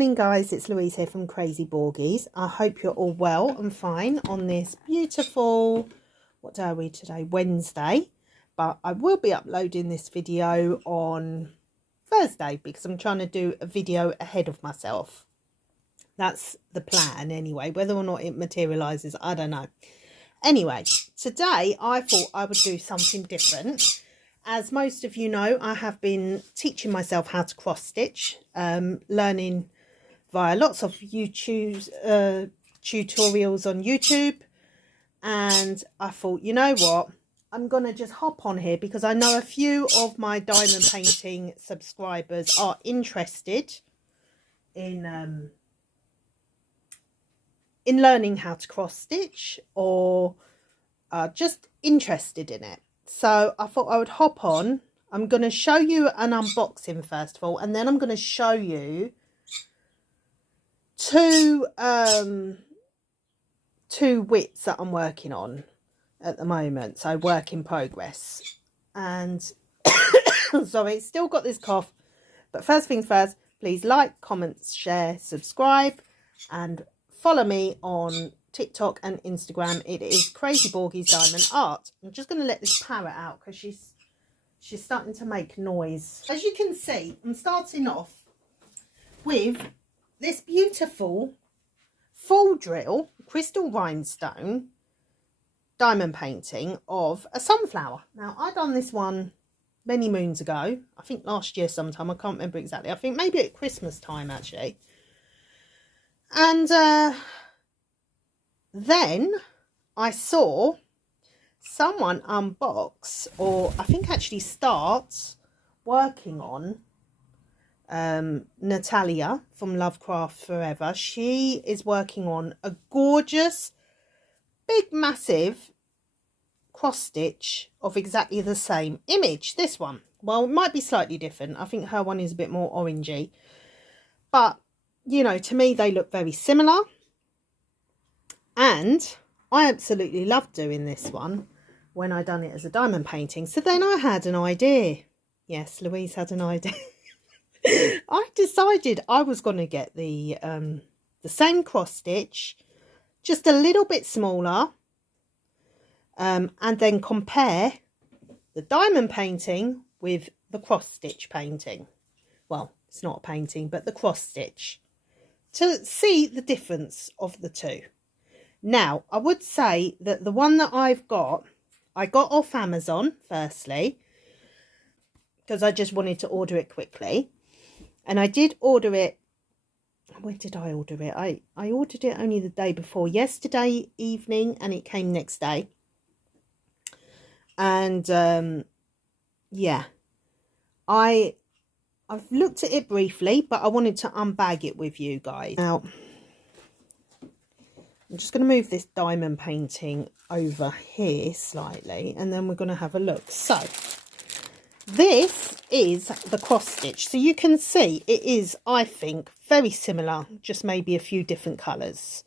morning guys, it's Louise here from Crazy Borgies. I hope you're all well and fine on this beautiful, what day are we today? Wednesday. But I will be uploading this video on Thursday because I'm trying to do a video ahead of myself. That's the plan anyway. Whether or not it materialises, I don't know. Anyway, today I thought I would do something different. As most of you know, I have been teaching myself how to cross stitch, learning via lots of YouTube tutorials on YouTube. And I thought, you know what, I'm going to just hop on here because I know a few of my diamond painting subscribers are interested in learning how to cross stitch, or just interested in it. So I thought I would hop on. I'm going to show you an unboxing first of all, and then I'm going to show you two widths that I'm working on at the moment. So work in progress. And sorry, it's still got this cough. But first things first, please like, comment, share, subscribe, and follow me on TikTok and Instagram. It is Crazy Borgies Diamond Art. I'm just going to let this parrot out because she's starting to make noise. As you can see, I'm starting off with this beautiful full drill crystal rhinestone diamond painting of a sunflower. Now, I done this one many moons ago. I think last year sometime. I can't remember exactly. I think maybe at Christmas time actually. And then I saw someone unbox, or I think actually start working on Natalia from Lovecraft Forever. She is working on a gorgeous, big, massive cross stitch of exactly the same image. This one, well, it might be slightly different. I think her one is a bit more orangey, but you know, to me they look very similar. And I absolutely loved doing this one when I done it as a diamond painting. So then I had an idea. Yes, Louise had an idea. I decided I was going to get the same cross stitch, just a little bit smaller, and then compare the diamond painting with the cross stitch painting. Well, it's not a painting, but the cross stitch, to see the difference of the two. Now, I would say that the one that I got off Amazon, firstly, because I just wanted to order it quickly. And I did order it, when did I order it? I ordered it only the day before, yesterday evening, and it came next day. And, yeah, I've looked at it briefly, but I wanted to unbag it with you guys. Now, I'm just going to move this diamond painting over here slightly, and then we're going to have a look. So this is the cross stitch. So you can see it is, I think, very similar, just maybe a few different colours.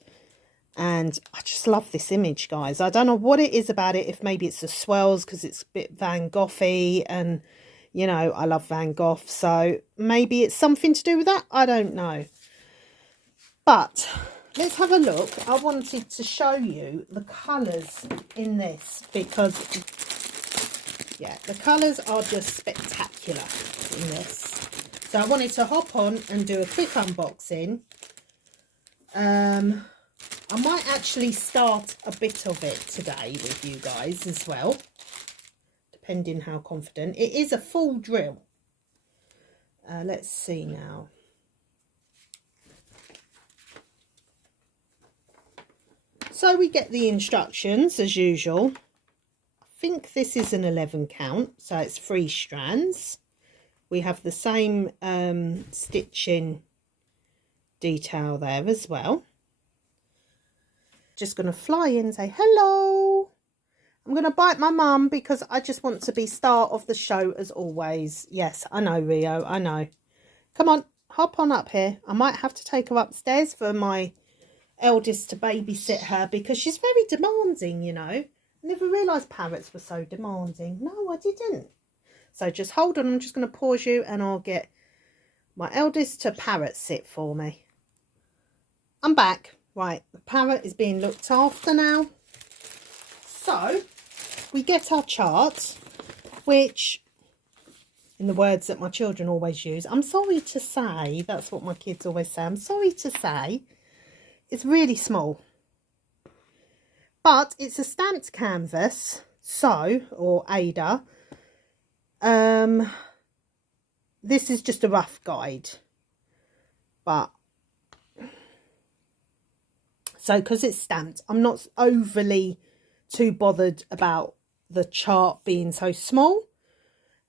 And I just love this image, guys. I don't know what it is about it, if maybe it's the swells because it's a bit Van Gogh-y, and you know, I love Van Gogh, so maybe it's something to do with that. I don't know. But let's have a look. I wanted to show you the colours in this because, yeah, the colours are just spectacular in this. So I wanted to hop on and do a quick unboxing. I might actually start a bit of it today with you guys as well, depending how confident. It is a full drill. Let's see now. So we get the instructions as usual. I think this is an 11 count, so it's 3 strands. We have the same stitching detail there as well. Just going to fly in and say hello. I'm going to bite my mum because I just want to be star of the show as always. Yes, I know, Rio, I know. Come on, hop on up here. I might have to take her upstairs for my eldest to babysit her because she's very demanding, you know. I never realised parrots were so demanding. No, I didn't. So just hold on. I'm just going to pause you and I'll get my eldest to parrot sit for me. I'm back. Right, the parrot is being looked after now. So we get our chart, which, in the words that my children always use, I'm sorry to say, that's what my kids always say, I'm sorry to say, it's really small. But it's a stamped canvas, so, or Ada. This is just a rough guide. But, so because it's stamped, I'm not overly too bothered about the chart being so small.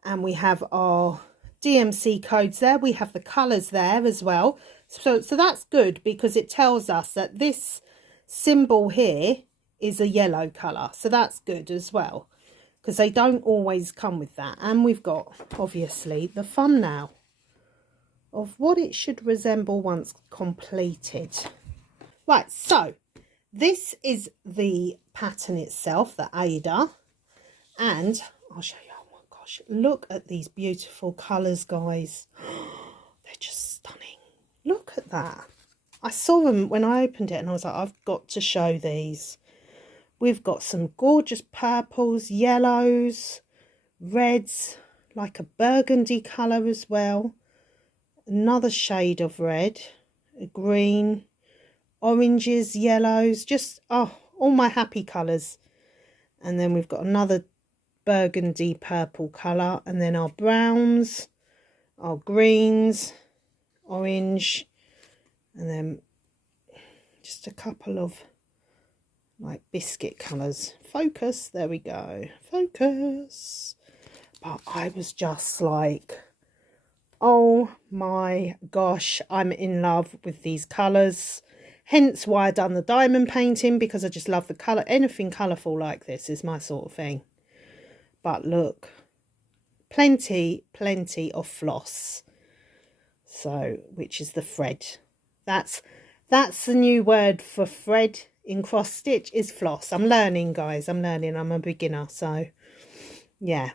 And we have our DMC codes there. We have the colours there as well. So that's good, because it tells us that this symbol here is a yellow colour. So that's good as well, because they don't always come with that. And we've got, obviously, the thumbnail of what it should resemble once completed. Right, so this is the pattern itself, the Ada. And I'll show you. Oh my gosh, look at these beautiful colours, guys. They're just stunning. Look at that. I saw them when I opened it and I was like, I've got to show these. We've got some gorgeous purples, yellows, reds, like a burgundy colour as well. Another shade of red, a green, oranges, yellows, just, oh, all my happy colours. And then we've got another burgundy purple colour, and then our browns, our greens, orange, and then just a couple of like biscuit colours. Focus, there we go, focus. But I was just like, oh my gosh, I'm in love with these colours. Hence why I done the diamond painting, because I just love the colour. Anything colourful like this is my sort of thing. But look, plenty of floss. So, which is the thread. That's the new word for thread in cross stitch, is floss. I'm learning, guys. I'm learning. I'm a beginner. So, yeah.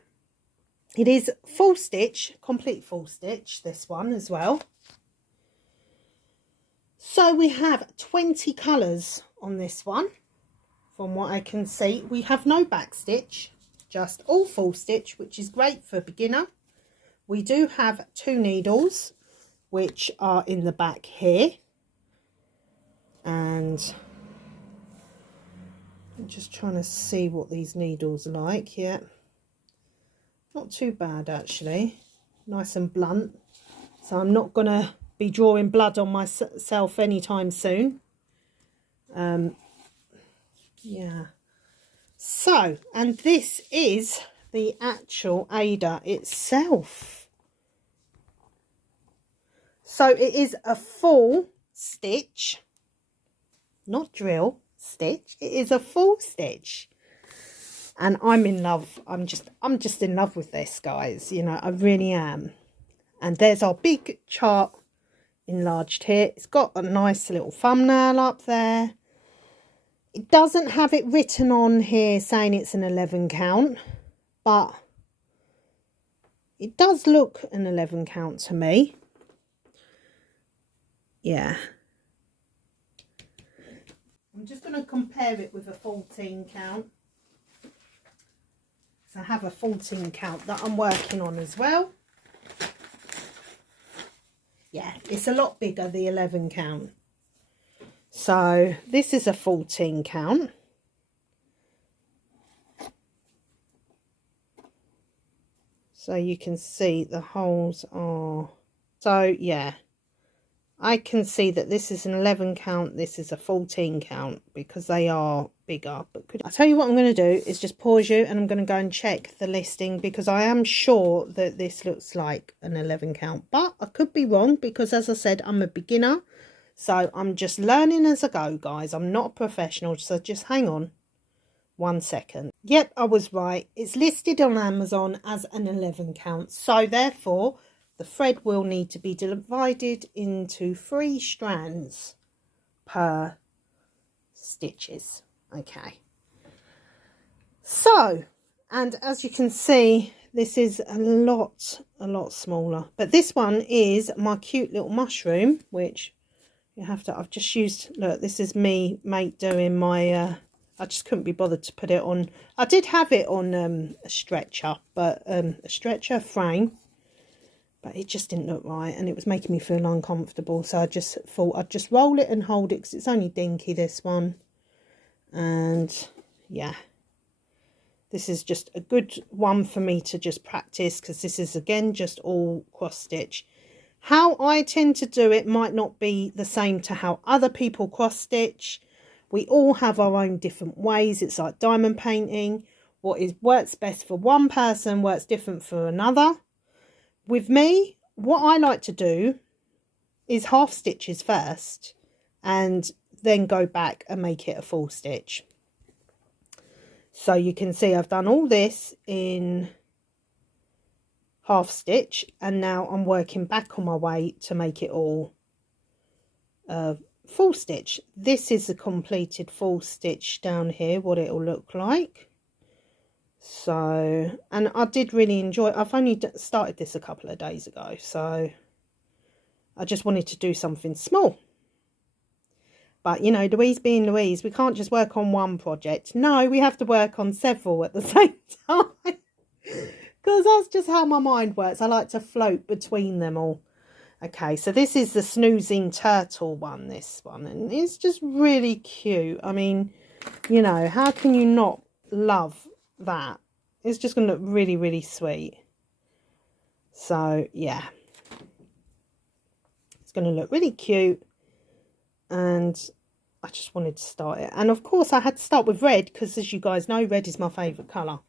It is full stitch, complete full stitch, this one as well. So we have 20 colours on this one, from what I can see. We have no back stitch, just all full stitch, which is great for a beginner. We do have 2 needles, which are in the back here. And I'm just trying to see what these needles are like. Yeah, not too bad actually, nice and blunt. So I'm not gonna be drawing blood on myself anytime soon. Yeah, so, and this is the actual Ada itself. So it is a full stitch, not drill stitch. It is a full stitch, and I'm in love. I'm just in love with this, guys. You know, I really am. And there's our big chart enlarged here. It's got a nice little thumbnail up there. It doesn't have it written on here saying it's an 11 count, but it does look an 11 count to me. Yeah. I'm just going to compare it with a 14 count. So I have a 14 count that I'm working on as well. Yeah, it's a lot bigger, the 11 count. So this is a 14 count. So you can see the holes are, so yeah, I can see that this is an 11 count, this is a 14 count, because they are bigger. But I'll tell you what I'm going to do is just pause you, and I'm going to go and check the listing, because I am sure that this looks like an 11 count, but I could be wrong, because as I said, I'm a beginner, so I'm just learning as I go, guys. I'm not a professional, so just hang on 1 second. Yep, I was right. It's listed on Amazon as an 11 count, so therefore the thread will need to be divided into 3 strands per stitches. Okay. So, and as you can see, this is a lot smaller. But this one is my cute little mushroom, which, You have to, I've just used, look, this is me, mate, doing my, I just couldn't be bothered to put it on. I did have it on a stretcher, but a stretcher frame, but it just didn't look right, and it was making me feel uncomfortable. So I just thought I'd just roll it and hold it, because it's only dinky, this one. And yeah, this is just a good one for me to just practice, because this is again just all cross stitch. How I tend to do it might not be the same to how other people cross stitch. We all have our own different ways. It's like diamond painting. What works best for one person works different for another. With me, what I like to do is half stitches first and then go back and make it a full stitch. So you can see I've done all this in half stitch, and now I'm working back on my way to make it all full stitch. This is a completed full stitch down here, what it'll look like. So, and I did really enjoy it. I've only started this a couple of days ago, so I just wanted to do something small. But you know, Louise being Louise, we can't just work on one project. No, we have to work on several at the same time. Because that's just how my mind works. I like to float between them all. Okay, so this is the snoozing turtle one, this one. And it's just really cute. I mean, you know, how can you not love that? It's just going to look really, really sweet. So, yeah. It's going to look really cute. And I just wanted to start it. And, of course, I had to start with red, because, as you guys know, red is my favourite colour.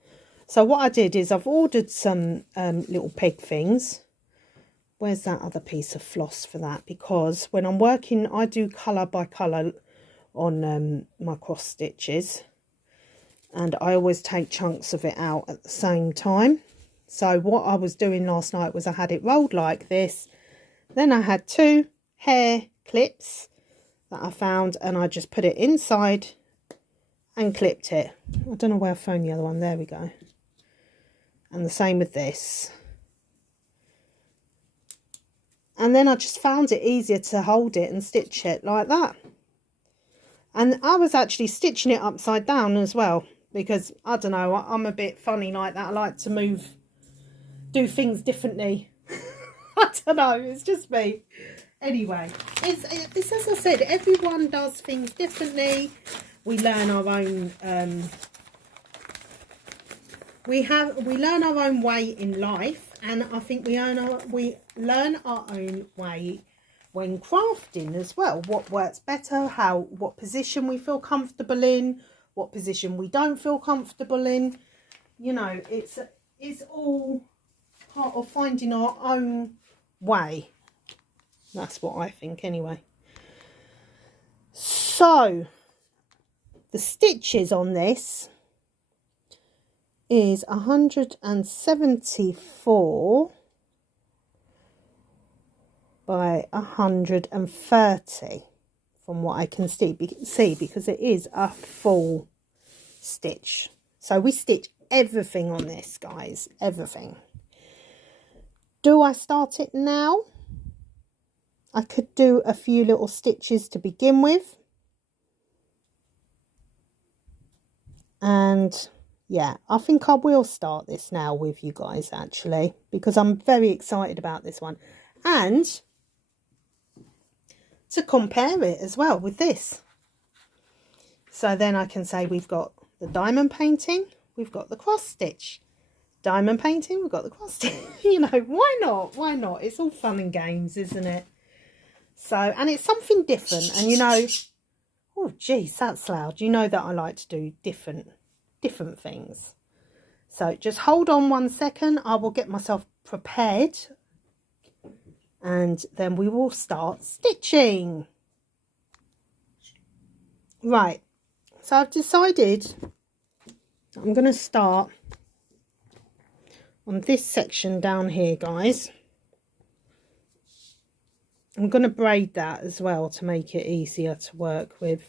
So what I did is I've ordered some little peg things. Where's that other piece of floss for that? Because when I'm working, I do colour by colour on my cross stitches. And I always take chunks of it out at the same time. So what I was doing last night was I had it rolled like this. Then I had 2 hair clips that I found, and I just put it inside and clipped it. I don't know where I found the other one. There we go. And the same with this. And then I just found it easier to hold it and stitch it like that. And I was actually stitching it upside down as well, because I don't know, I'm a bit funny like that. I like to do things differently. I don't know, it's just me. Anyway, it's as I said, everyone does things differently. We learn our own we learn our own way in life, and I think we learn our own way when crafting as well. What works better, what position we feel comfortable in, what position we don't feel comfortable in. You know, it's all part of finding our own way. That's what I think anyway. So the stitches on this is 174 by 130 from what I can see, because it is a full stitch. So we stitch everything on this, guys, everything. Do I start it now? I could do a few little stitches to begin with, and yeah, I think I will start this now with you guys, actually, because I'm very excited about this one. And to compare it as well with this. So then I can say we've got the diamond painting, we've got the cross stitch. Diamond painting, we've got the cross stitch. You know, why not? Why not? It's all fun and games, isn't it? So, and it's something different. And you know, oh geez, that's loud. You know that I like to do different things. So just hold on 1 second. I will get myself prepared, and then we will start stitching. Right, so I've decided I'm going to start on this section down here, guys. I'm going to braid that as well to make it easier to work with,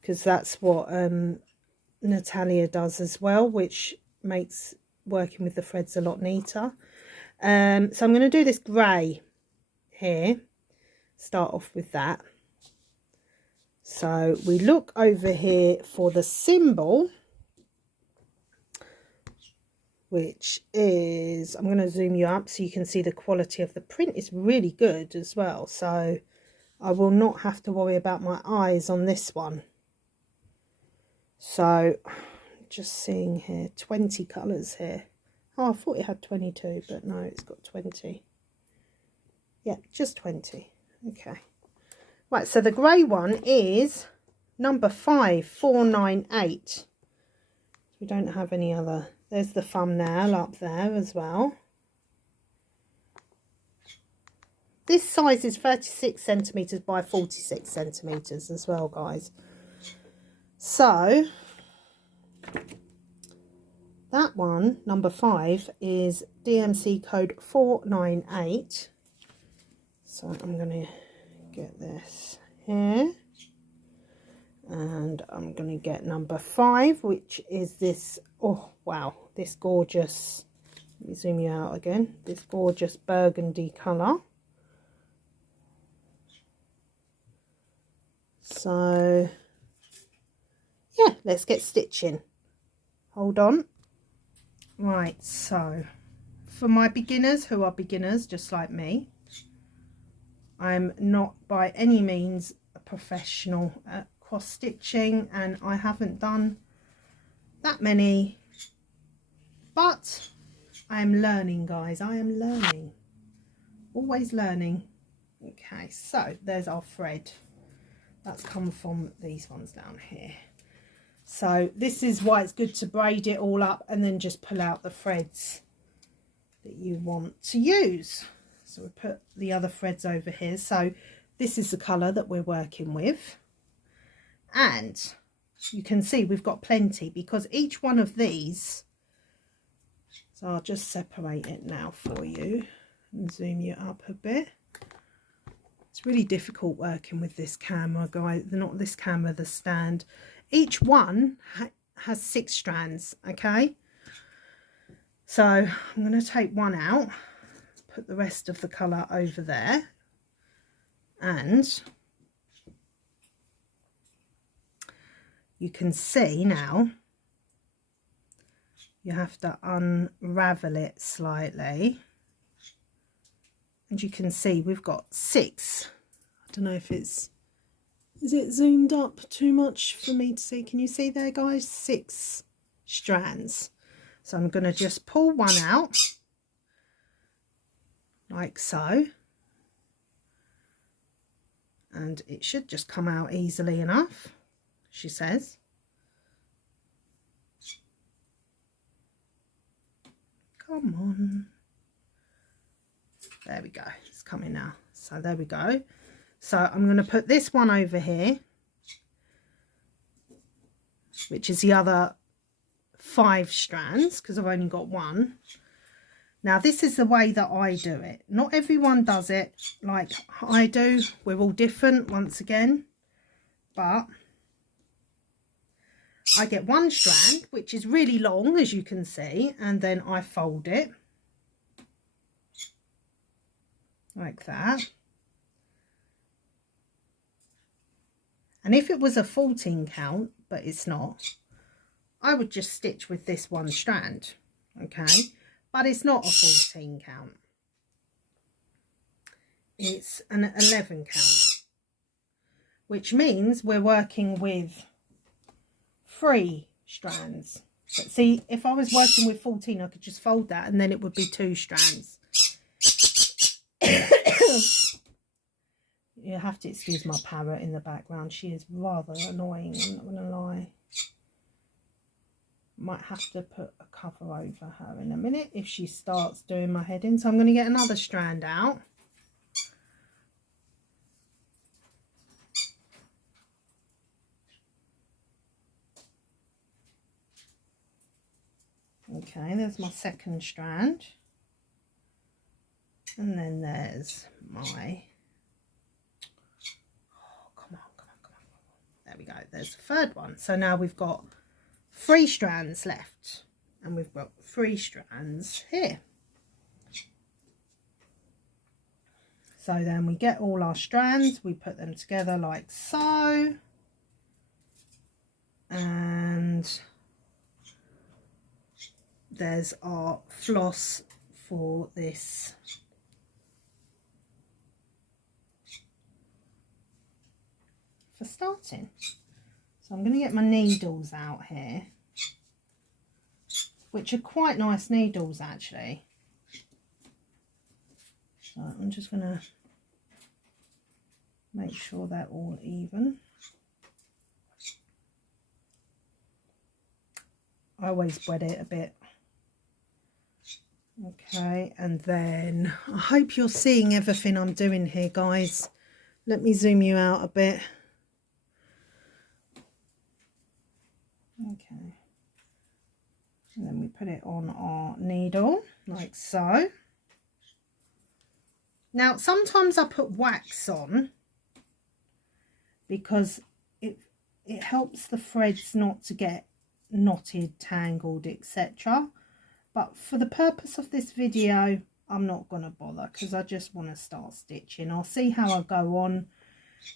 because that's what Natalia does as well, which makes working with the threads a lot neater. So I'm going to do this grey here, start off with that. So we look over here for the symbol, which is, I'm going to zoom you up so you can see the quality of the print is really good as well. So I will not have to worry about my eyes on this one. So just seeing here, 20 colours here. Oh, I thought it had 22, but no, it's got 20. Yeah, just 20. Okay. Right, so the grey one is number 5498. We don't have any other. There's the thumbnail up there as well. This size is 36 centimetres by 46 centimetres as well, guys. So that one, number 5, is DMC code 498. So I'm going to get this here. And I'm going to get number 5, which is this, oh wow, this gorgeous, let me zoom you out again, this gorgeous burgundy colour. So yeah, let's get stitching. Hold on. Right, so for my beginners who are beginners just like me, I'm not by any means a professional at cross stitching, and I haven't done that many, but I am learning, guys. I am learning, always learning. Okay, so there's our thread. That's come from these ones down here. So this is why it's good to braid it all up and then just pull out the threads that you want to use. So we put the other threads over here. So this is the colour that we're working with. And you can see we've got plenty because each one of these, so I'll just separate it now for you and zoom you up a bit. It's really difficult working with this camera, guys. Not this camera, the stand. Each one has 6 strands, okay? So I'm going to take one out, put the rest of the colour over there, and you can see now you have to unravel it slightly, and you can see we've got 6. I don't know if it's, is it zoomed up too much for me to see? Can you see there, guys? 6 strands. So I'm going to just pull one out like so, and it should just come out easily enough, she says. Come on. There we go. It's coming now. So there we go. So I'm going to put this one over here, which is the other 5 strands, because I've only got one. Now this is the way that I do it. Not everyone does it like I do. We're all different once again. But I get one strand, which is really long, as you can see, and then I fold it like that. And if it was a 14 count, but it's not, I would just stitch with this one strand, okay? But it's not a 14 count. It's an 11 count, which means we're working with 3 strands. But see, if I was working with 14, I could just fold that and then it would be 2 strands. You have to excuse my parrot in the background. She is rather annoying, I'm not going to lie. Might have to put a cover over her in a minute if she starts doing my head in. So I'm going to get another strand out. Okay, there's my second strand. And then there's my... Come on. There we go. There's the third one. So now we've got 3 strands left. And we've got 3 strands here. So then we get all our strands. We put them together like so. and there's our floss for this. For starting. So I'm going to get my needles out here, which are quite nice needles actually. So I'm just going to make sure they're all even. I always wet it a bit. Okay, and then I hope you're seeing everything I'm doing here, guys. Let me zoom you out a bit. Okay, and then we put it on our needle like so. Now sometimes I put wax on because it helps the threads not to get knotted, tangled, etc. But for the purpose of this video, I'm not going to bother because I just want to start stitching. I'll see how I go on,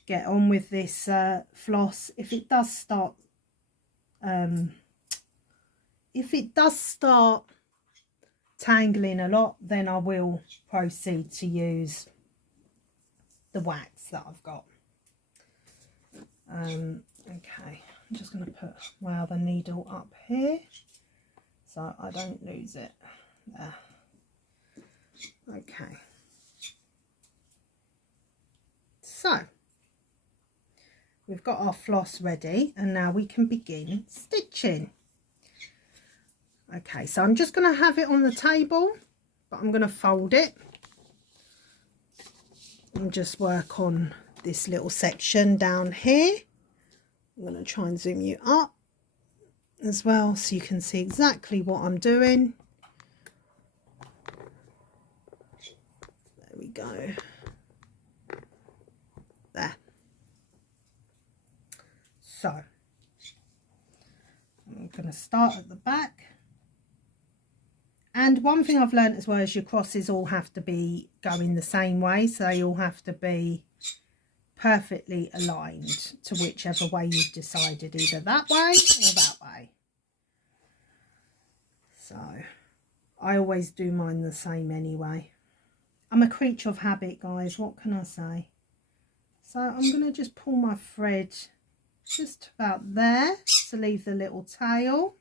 get on with this floss. If it does start tangling a lot, then I will proceed to use the wax that I've got. Okay, I'm just going to put my other needle up here so I don't lose it. There. Okay, so we've got our floss ready and now we can begin stitching. Okay, so I'm just going to have it on the table, but I'm going to fold it and just work on this little section down here. I'm going to try and zoom you up as well so you can see exactly what I'm doing. There we go. There. So I'm going to start at the back. And one thing I've learned as well is your crosses all have to be going the same way. So they all have to be perfectly aligned to whichever way you've decided, either that way or that way. So I always do mine the same anyway. I'm a creature of habit, guys. What can I say? So I'm going to just pull my thread just about there to leave the little tail.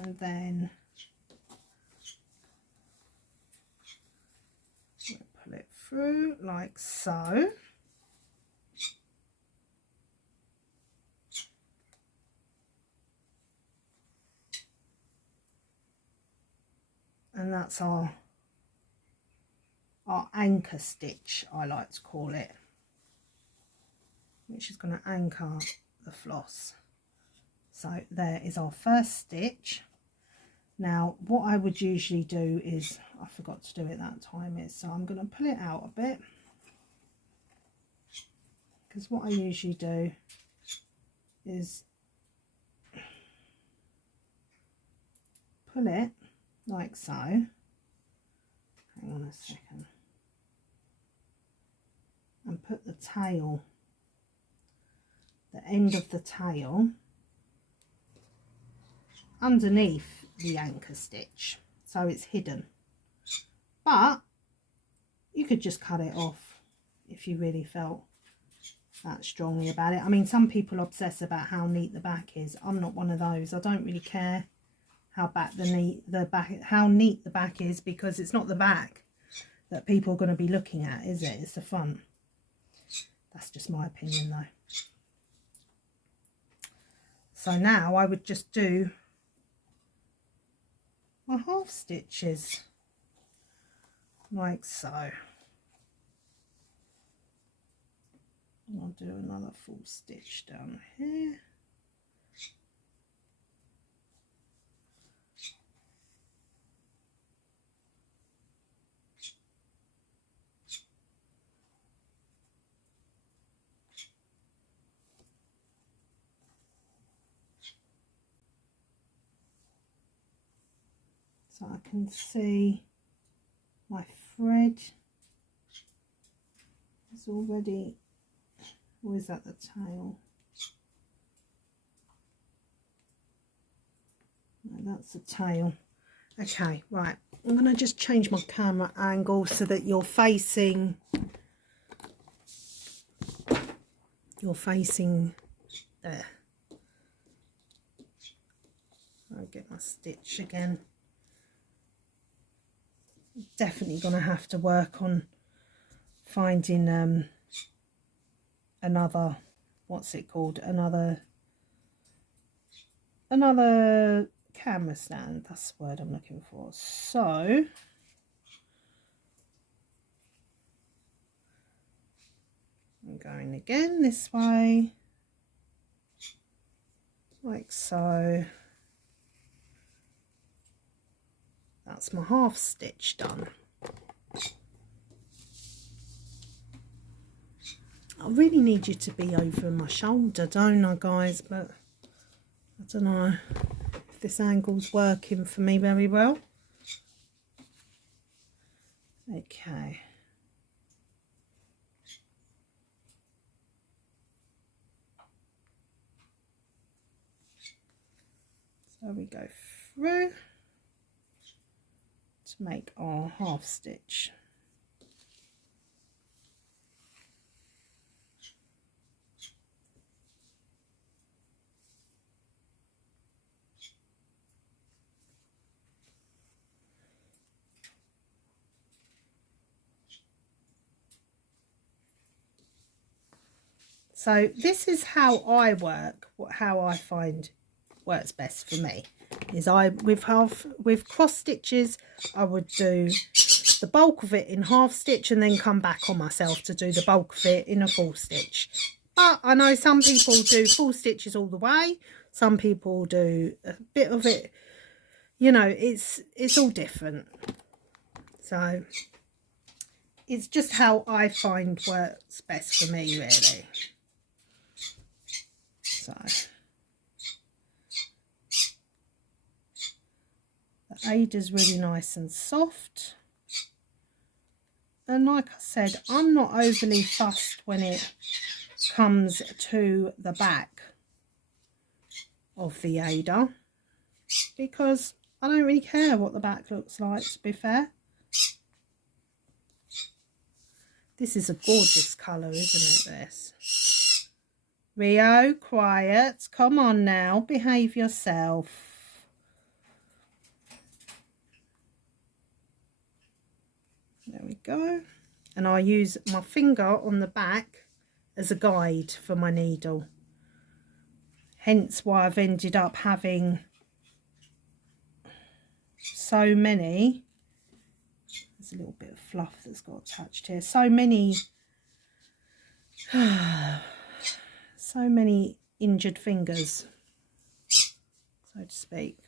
And then we'll pull it through like so. And that's our anchor stitch, I like to call it, which is going to anchor the floss. So there is our first stitch. Now what I would usually do is, I forgot to do it that time, so I'm going to pull it out a bit, because what I usually do is pull it like so. Hang on a second. And put the tail, the end of the tail, underneath the anchor stitch, so it's hidden. But you could just cut it off if you really felt that strongly about it. I mean, some people obsess about how neat the back is. I'm not one of those. I don't really care how neat the back is, because it's not the back that people are going to be looking at, is it? It's the front. That's just my opinion though. So now I would just do my half stitches like so. And I'll do another full stitch down here. So I can see my thread is already, or is that the tail? No, that's the tail. Okay, right. I'm going to just change my camera angle so that you're facing there. I'll get my stitch again. Definitely going to have to work on finding another, what's it called, another camera stand. That's the word I'm looking for. So I'm going again this way, like so. That's my half stitch done. I really need you to be over my shoulder, don't I, guys? But I don't know if this angle's working for me very well. Okay. So we go through to make our half stitch. So this is how I work, how I find works best for me. Is with cross stitches, I would do the bulk of it in half stitch and then come back on myself to do the bulk of it in a full stitch. But I know some people do full stitches all the way. Some people do a bit of it. You know, it's all different. So it's just how I find works best for me, really. So the Ada's really nice and soft. And like I said, I'm not overly fussed when it comes to the back of the Ada, because I don't really care what the back looks like, to be fair. This is a gorgeous colour, isn't it, this? Rio, quiet. Come on now, behave yourself. There we go. And I use my finger on the back as a guide for my needle. Hence why I've ended up having so many. There's a little bit of fluff that's got attached here. So many so many injured fingers, so to speak.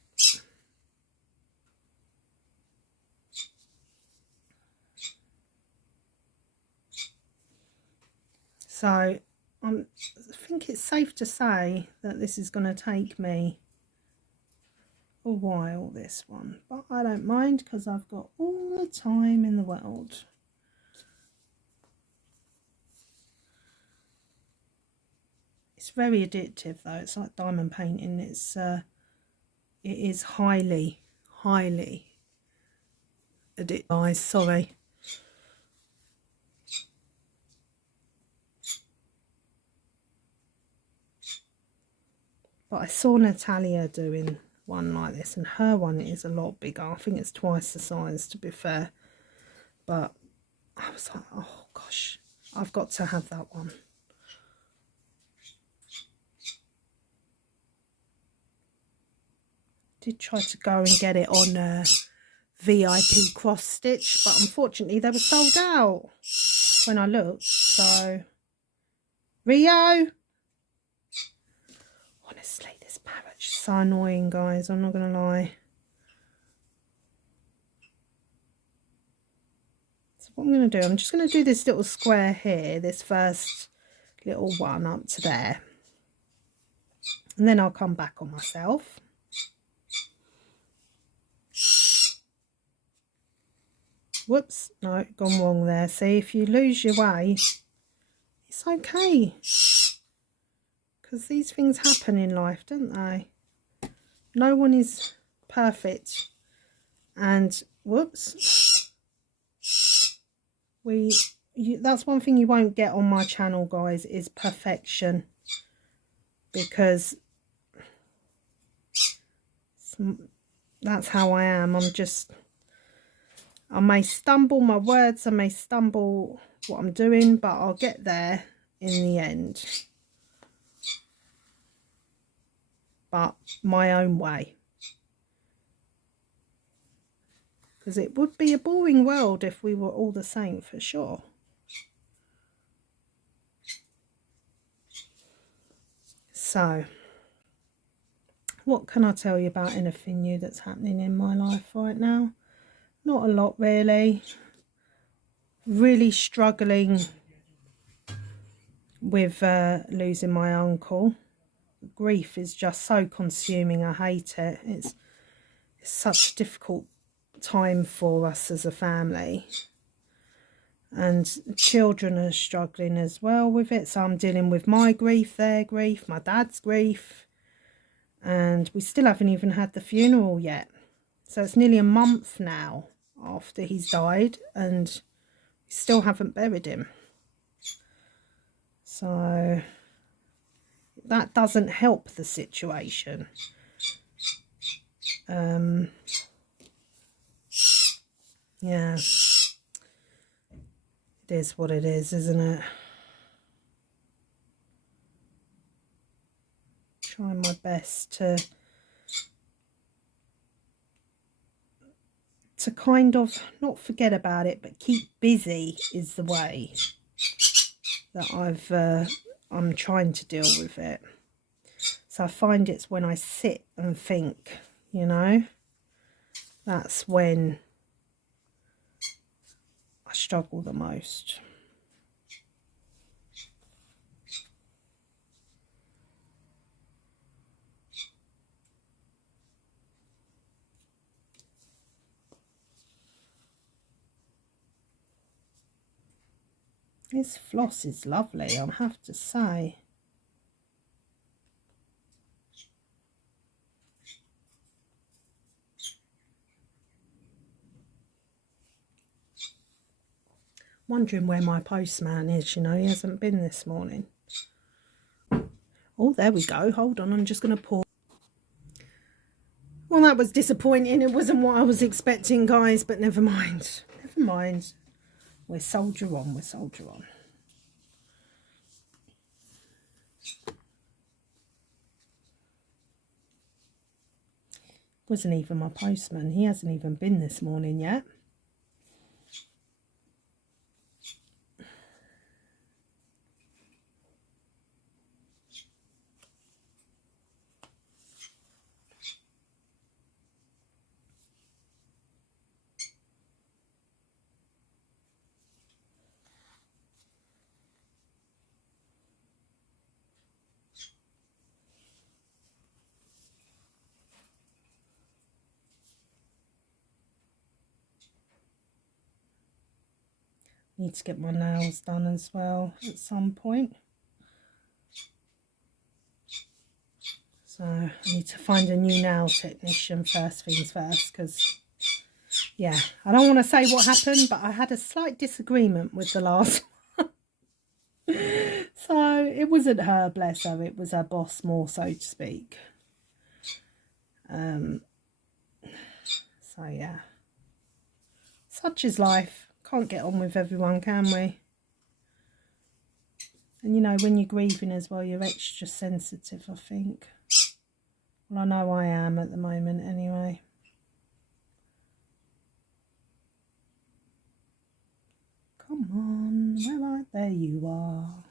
So I think it's safe to say that this is going to take me a while, this one, but I don't mind because I've got all the time in the world. It's very addictive though. It's like diamond painting. It is highly addictive, guys. Sorry. But I saw Natalia doing one like this, and her one is a lot bigger. I think it's twice the size, to be fair. But I was like, oh gosh, I've got to have that one. Did try to go and get it on VIP cross stitch, but unfortunately they were sold out when I looked. So Rio, honestly, this parrot's so annoying, guys, I'm not gonna lie. So what I'm gonna do, I'm just gonna do this little square here, this first little one up to there, and then I'll come back on myself. Whoops, no, gone wrong there. See, if you lose your way, it's okay, because these things happen in life, don't they? No one is perfect. And whoops, that's one thing you won't get on my channel, guys, is perfection, because that's how I am. I may stumble my words, I may stumble what I'm doing, but I'll get there in the end, but my own way. Because it would be a boring world if we were all the same, for sure. So, what can I tell you about anything new that's happening in my life right now? Not a lot, really. Really struggling with losing my uncle. Grief is just so consuming. I hate it. It's such a difficult time for us as a family, and children are struggling as well with it. So I'm dealing with my grief, their grief, my dad's grief, and we still haven't even had the funeral yet. So it's nearly a month now after he's died, and we still haven't buried him. So that doesn't help the situation. Yeah, it is what it is, isn't it? Trying my best to kind of not forget about it, but keep busy is the way that I'm trying to deal with it. So I find it's when I sit and think, you know, that's when I struggle the most. This floss is lovely, I have to say. Wondering where my postman is, you know, he hasn't been this morning. Oh, there we go. Hold on, I'm just going to pour. Well, that was disappointing. It wasn't what I was expecting, guys, but never mind. Never mind. We'll soldier on, we'll soldier on. Wasn't even my postman. He hasn't even been this morning yet. Need to get my nails done as well at some point. So I need to find a new nail technician first things first, because yeah, I don't want to say what happened, but I had a slight disagreement with the last one. So it wasn't her, bless her, it was her boss more, so to speak. So yeah, such is life. Can't get on with everyone, can we? And you know, when you're grieving as well, you're extra sensitive, I think. Well, I know I am at the moment anyway. Come on, where are there you are.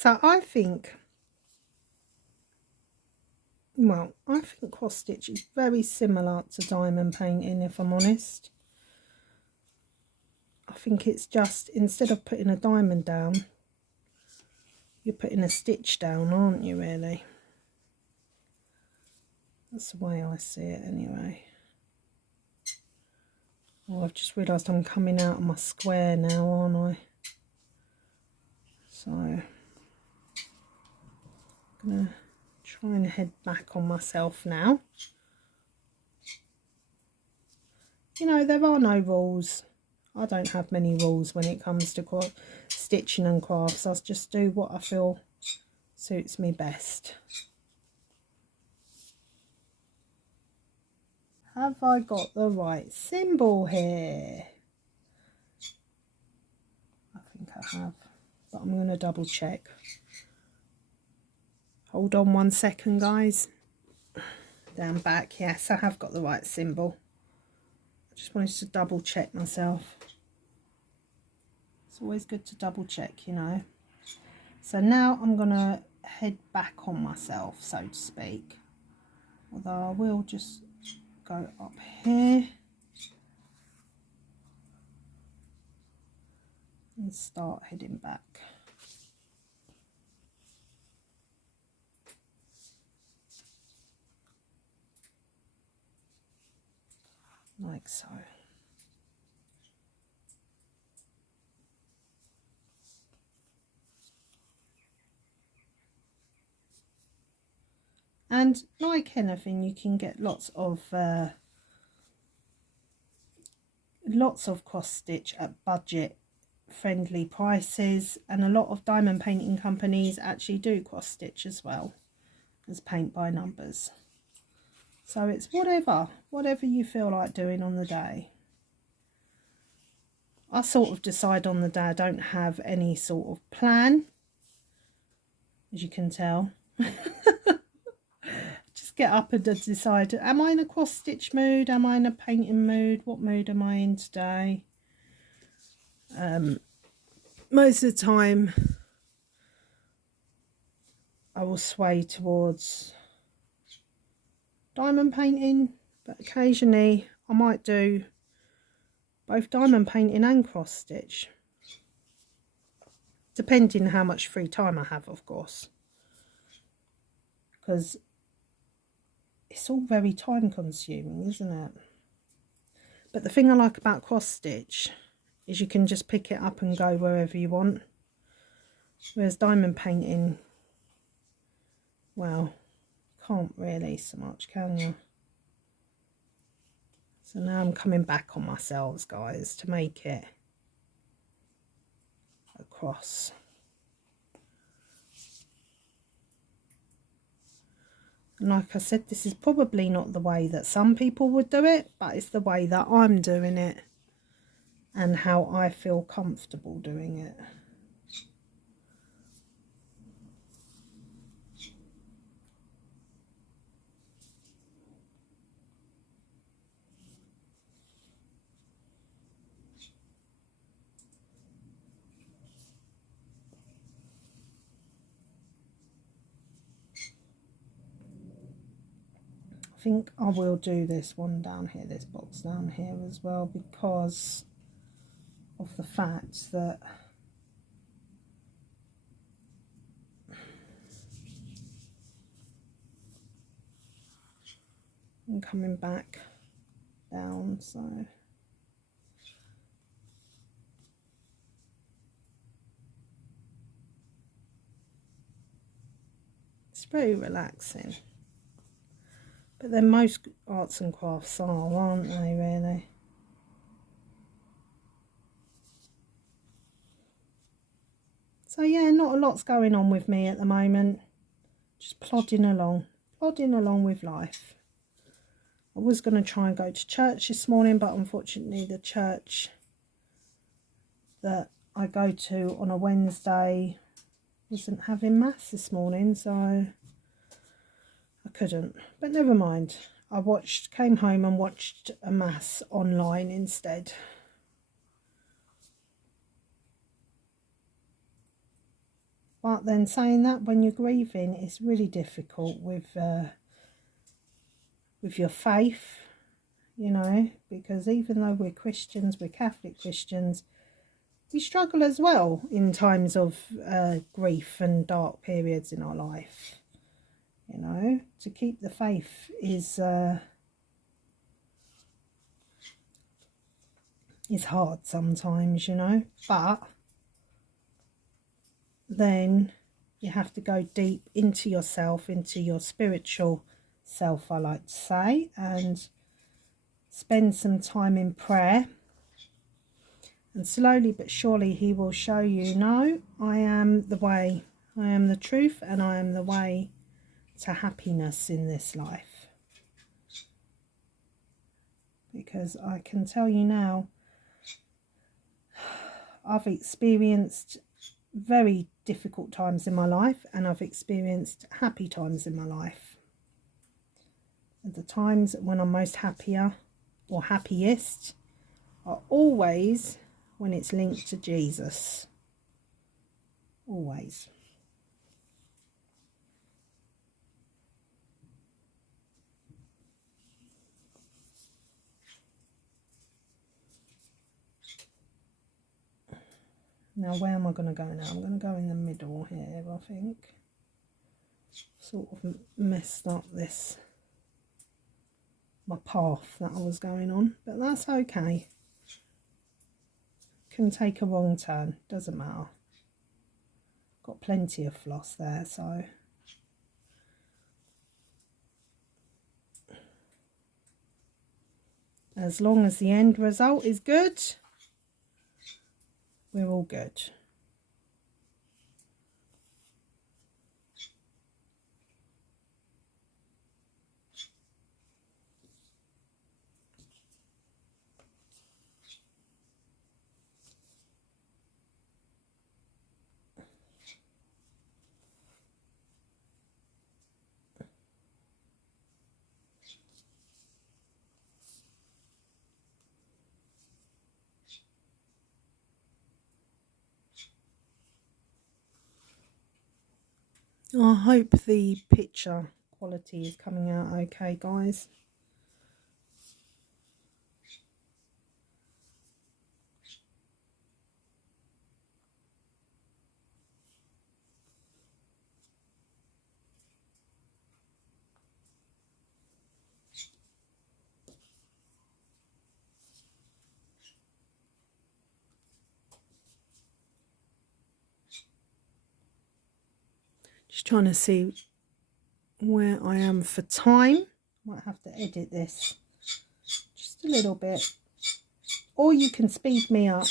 So I think, well, I think cross stitch is very similar to diamond painting, if I'm honest. I think it's just, instead of putting a diamond down, you're putting a stitch down, aren't you, really? That's the way I see it anyway. Oh, I've just realised I'm coming out of my square now, aren't I? So I'm going to try and head back on myself now. You know, there are no rules. I don't have many rules when it comes to stitching and crafts. I just do what I feel suits me best. Have I got the right symbol here? I think I have, but I'm going to double check. Hold on 1 second, guys. Down back, yes, I have got the right symbol. I just wanted to double check myself. It's always good to double check, you know. So now I'm going to head back on myself, so to speak. Although I will just go up here and start heading back. Like so. And like anything, you can get lots of cross stitch at budget friendly prices, and a lot of diamond painting companies actually do cross stitch as well as paint by numbers. So it's whatever you feel like doing on the day. I sort of decide on the day. I don't have any sort of plan, as you can tell. Just get up and decide, am I in a cross stitch mood? Am I in a painting mood? What mood am I in today? Most of the time I will sway towards diamond painting, but occasionally I might do both diamond painting and cross stitch, depending how much free time I have, of course, because it's all very time consuming, isn't it? But the thing I like about cross stitch is you can just pick it up and go wherever you want, whereas diamond painting, well, can't really so much, can you? So now I'm coming back on myself, guys, to make it a cross. And like I said, this is probably not the way that some people would do it, but it's the way that I'm doing it and how I feel comfortable doing it. I think I will do this one down here, this box down here as well, because of the fact that I'm coming back down, so it's very relaxing. But then most arts and crafts are, aren't they, really? So yeah, not a lot's going on with me at the moment. Just plodding along with life. I was going to try and go to church this morning, but unfortunately the church that I go to on a Wednesday wasn't having mass this morning, so I couldn't. But never mind. I came home and watched a mass online instead. But then saying that, when you're grieving, it's really difficult with your faith, you know, because even though we're Christians, we're Catholic Christians, we struggle as well in times of grief and dark periods in our life. You know, to keep the faith is hard sometimes, you know, but then you have to go deep into yourself, into your spiritual self, I like to say, and spend some time in prayer. And slowly but surely he will show you, no, I am the way, I am the truth, and I am the way to happiness in this life. Because I can tell you now, I've experienced very difficult times in my life, and I've experienced happy times in my life. And the times when I'm most happier or happiest are always when it's linked to Jesus. Always. Now, where am I going to go now? I'm going to go in the middle here, I think. Sort of messed up my path that I was going on, but that's okay. Can take a wrong turn, doesn't matter. Got plenty of floss there, so as long as the end result is good, we're all good. I hope the picture quality is coming out okay, guys. Just trying to see where I am for time. Might have to edit this just a little bit, or you can speed me up.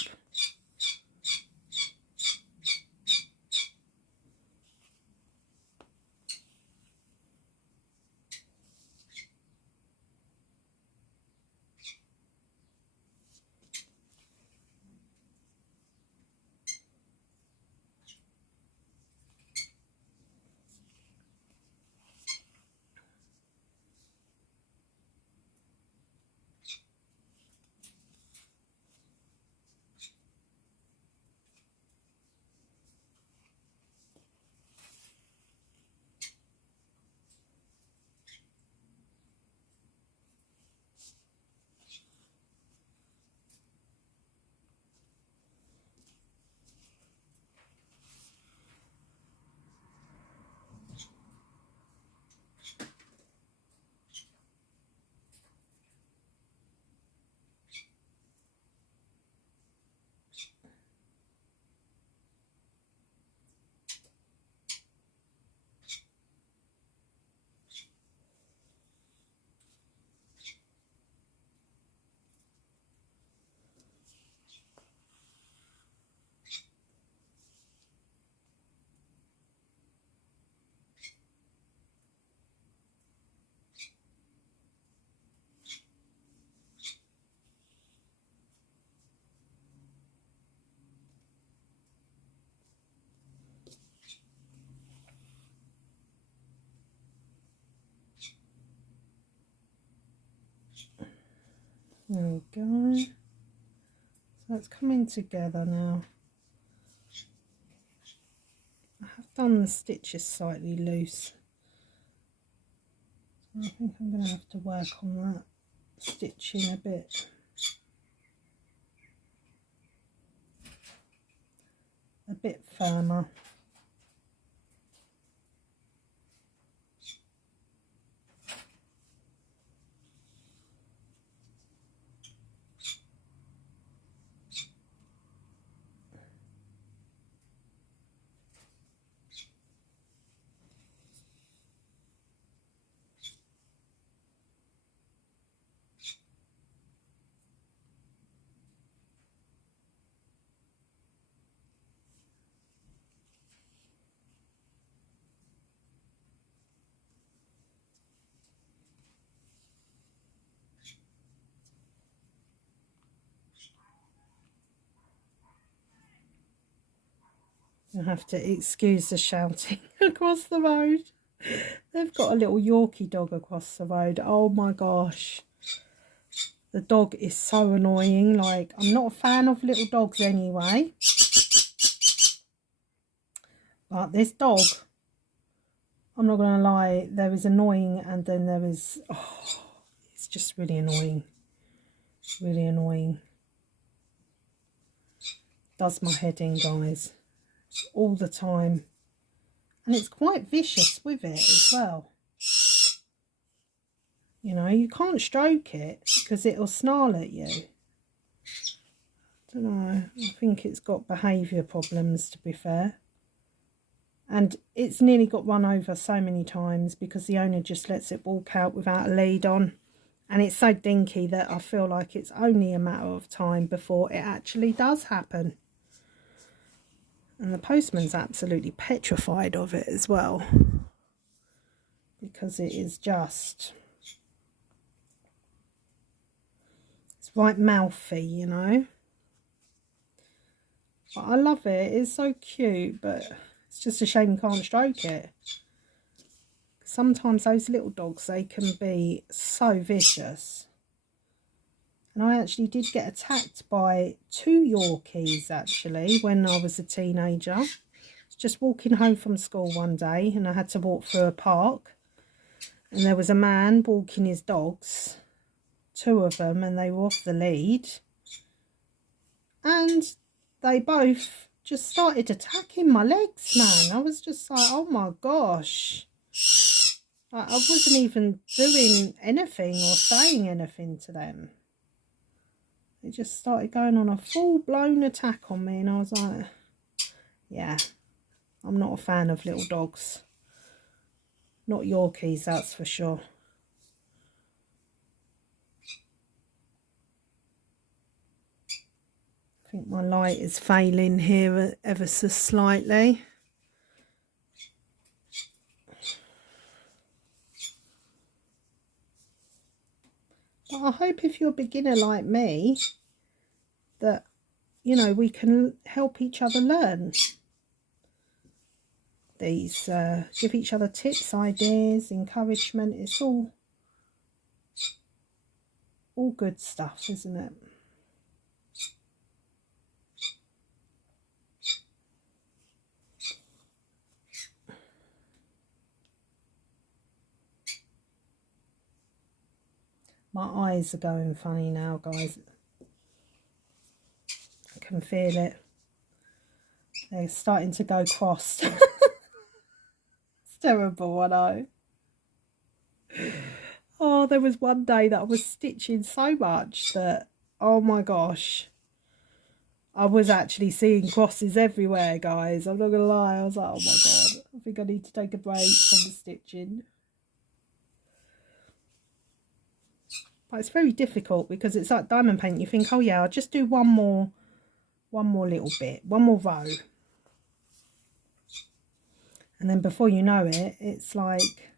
There we go. So it's coming together now. I have done the stitches slightly loose. So I think I'm going to have to work on that stitching a bit. A bit firmer. You'll have to excuse the shouting across the road. They've got a little Yorkie dog across the road. Oh my gosh. The dog is so annoying. Like, I'm not a fan of little dogs anyway. But this dog, I'm not going to lie, there is annoying and then there is... Oh, it's just really annoying. Really annoying. Does my head in, guys. All the time. And it's quite vicious with it as well. You know, you can't stroke it because it'll snarl at you. I don't know. I think it's got behaviour problems, to be fair. And it's nearly got run over so many times because the owner just lets it walk out without a lead on. And it's so dinky that I feel like it's only a matter of time before it actually does happen. And the postman's absolutely petrified of it as well. Because it is just... It's right mouthy, you know. But I love it. It's so cute, but it's just a shame you can't stroke it. Sometimes those little dogs, they can be so vicious. And I actually did get attacked by 2 Yorkies, actually, when I was a teenager. I was just walking home from school one day, and I had to walk through a park. And there was a man walking his dogs, 2 of them, and they were off the lead. And they both just started attacking my legs, man. I was just like, oh my gosh. Like, I wasn't even doing anything or saying anything to them. They just started going on a full-blown attack on me, and I was like, yeah, I'm not a fan of little dogs. Not Yorkies, that's for sure. I think my light is failing here ever so slightly. But I hope if you're a beginner like me, that, you know, we can help each other learn these, give each other tips, ideas, encouragement. It's all good stuff, isn't it? My eyes are going funny now, guys. I can feel it. They're starting to go crossed. It's terrible, I know. Oh, there was one day that I was stitching so much that, oh my gosh, I was actually seeing crosses everywhere, guys. I'm not going to lie. I was like, oh my God, I think I need to take a break from the stitching. But it's very difficult because it's like diamond paint. You think, oh yeah, I'll just do one more little bit, one more row. And then before you know it, it's like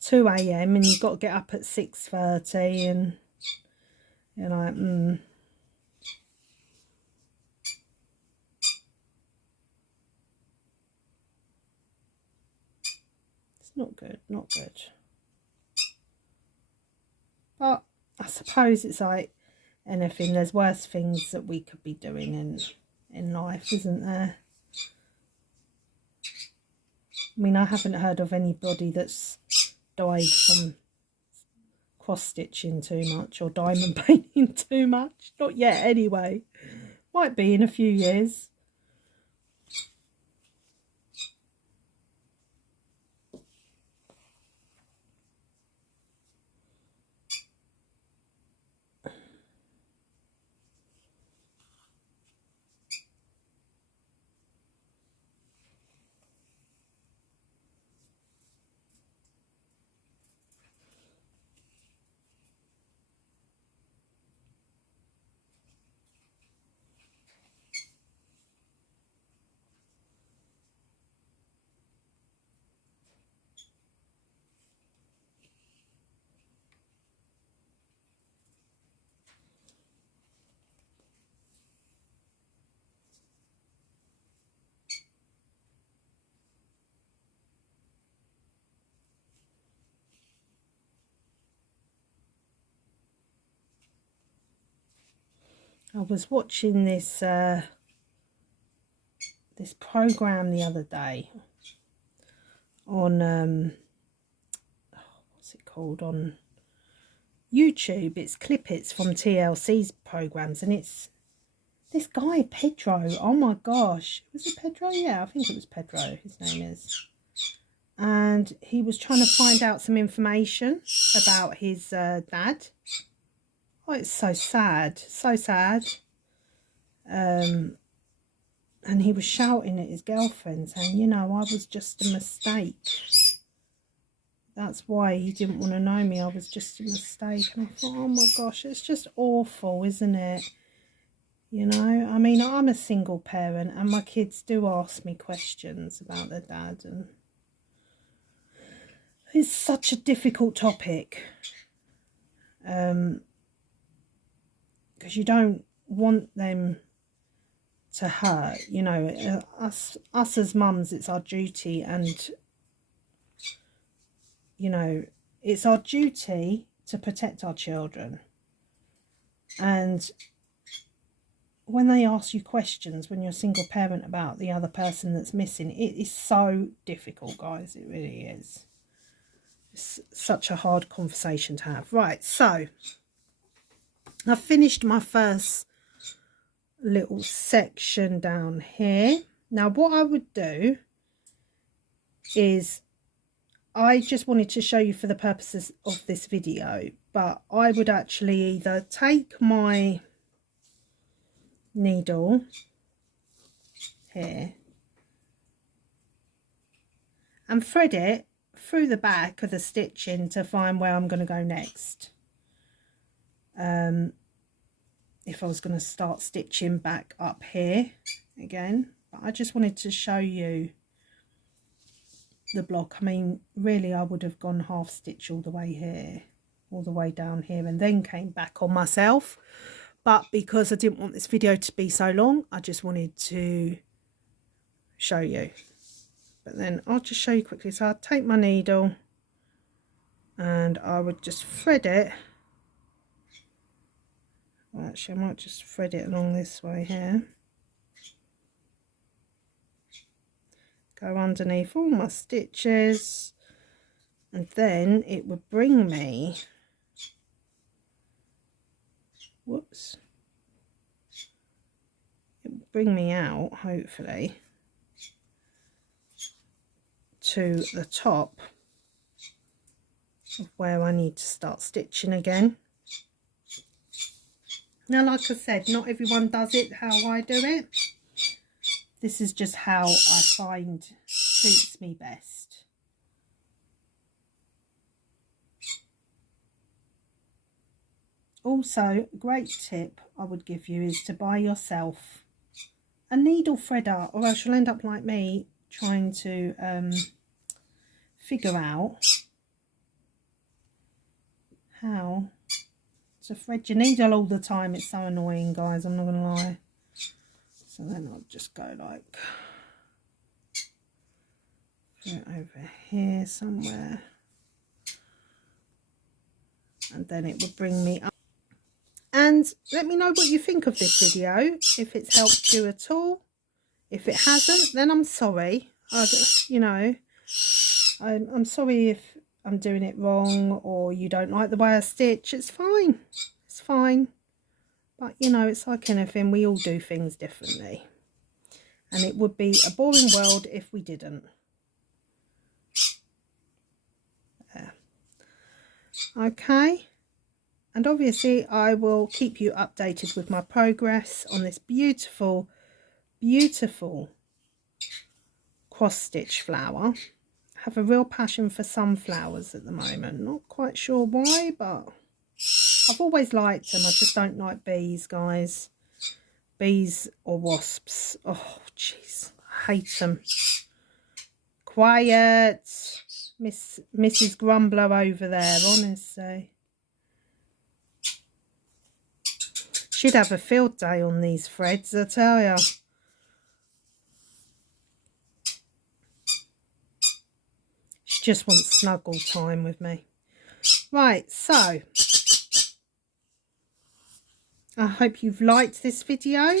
2 AM and you've got to get up at 6:30 and you're like, It's not good, not good. But I suppose it's like anything, there's worse things that we could be doing in life, isn't there? I mean, I haven't heard of anybody that's died from cross-stitching too much or diamond painting too much. Not yet, anyway. Might be in a few years. I was watching this this program the other day on what's it called, on YouTube. It's clippets from TLC's programs, and it's this guy Pedro. Oh my gosh, was it Pedro? Yeah, I think it was Pedro, his name is. And he was trying to find out some information about his dad. Oh, it's so sad, so sad. And he was shouting at his girlfriend saying, you know, I was just a mistake. That's why he didn't want to know me. I was just a mistake. And I thought, oh my gosh, it's just awful, isn't it? You know, I mean, I'm a single parent and my kids do ask me questions about their dad. And it's such a difficult topic. Because you don't want them to hurt, you know. Us as mums, it's our duty, and you know, it's our duty to protect our children. And when they ask you questions when you're a single parent about the other person that's missing, it is so difficult, guys. It really is. It's such a hard conversation to have. Right, so I've finished my first little section down here. Now what I would do is, I just wanted to show you for the purposes of this video, but I would actually either take my needle here and thread it through the back of the stitching to find where I'm going to go next. If I was going to start stitching back up here again, but I just wanted to show you the block. I mean, really, I would have gone half stitch all the way here, all the way down here, and then came back on myself. But because I didn't want this video to be so long, I just wanted to show you. But then I'll just show you quickly. So I'll take my needle and I would just thread it. Well, actually, I might just thread it along this way here. Go underneath all my stitches, and then it would bring me, whoops, it would bring me out, hopefully, to the top of where I need to start stitching again. Now, like I said, not everyone does it how I do it. This is just how I find suits me best. Also, a great tip I would give you is to buy yourself a needle threader, or else you'll end up like me trying to figure out how to thread your needle all the time. It's so annoying, guys, I'm not gonna lie. So then I'll just go like over here somewhere, and then it would bring me up. And let me know what you think of this video, if it's helped you at all. If it hasn't, then I'm sorry. You know, I'm sorry if I'm doing it wrong or you don't like the way I stitch. It's fine. It's fine. But, you know, it's like anything. We all do things differently. And it would be a boring world if we didn't. There. Okay. And obviously I will keep you updated with my progress on this beautiful, beautiful cross stitch flower. I have a real passion for sunflowers at the moment. Not quite sure why, but I've always liked them. I just don't like bees, guys. Bees or wasps. Oh, jeez. I hate them. Quiet. Mrs. Grumbler over there, honestly. She'd have a field day on these threads, I tell you. She just wants snuggle time with me. Right, so I hope you've liked this video.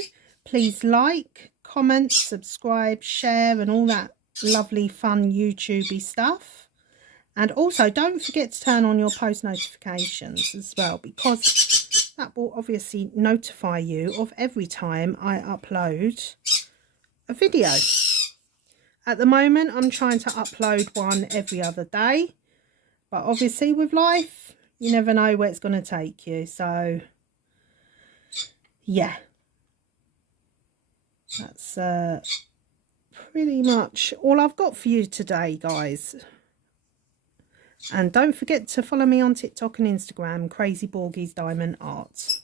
Please like, comment, subscribe, share and all that lovely fun YouTubey stuff. And also don't forget to turn on your post notifications as well, because that will obviously notify you of every time I upload a video. At the moment I'm trying to upload one every other day, but obviously with life you never know where it's going to take you. So yeah, that's pretty much all I've got for you today, guys. And don't forget to follow me on TikTok and Instagram, Crazy Borgies Diamond Art.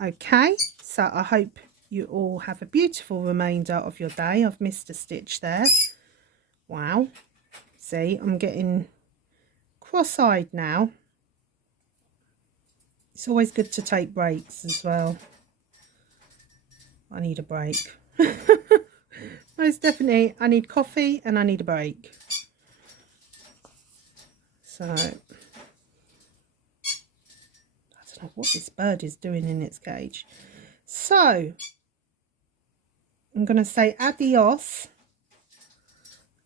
Okay, so I hope you all have a beautiful remainder of your day. I've missed a stitch there. Wow. See, I'm getting cross-eyed now. It's always good to take breaks as well. I need a break. Most definitely, I need coffee and I need a break. So, I don't know what this bird is doing in its cage. So, I'm going to say adios.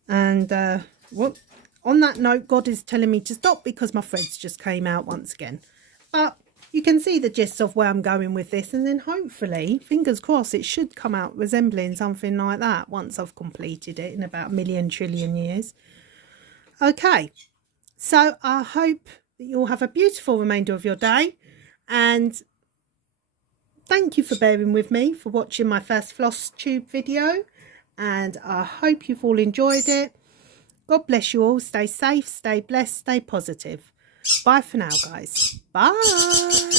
And, on that note, God is telling me to stop because my threads just came out once again. But you can see the gist of where I'm going with this. And then hopefully, fingers crossed, it should come out resembling something like that once I've completed it in about a million trillion years. Okay. So I hope that you'll have a beautiful remainder of your day, and thank you for bearing with me for watching my first Flosstube video, and I hope you've all enjoyed it. God bless you all. Stay safe, stay blessed, stay positive. Bye for now, guys. Bye.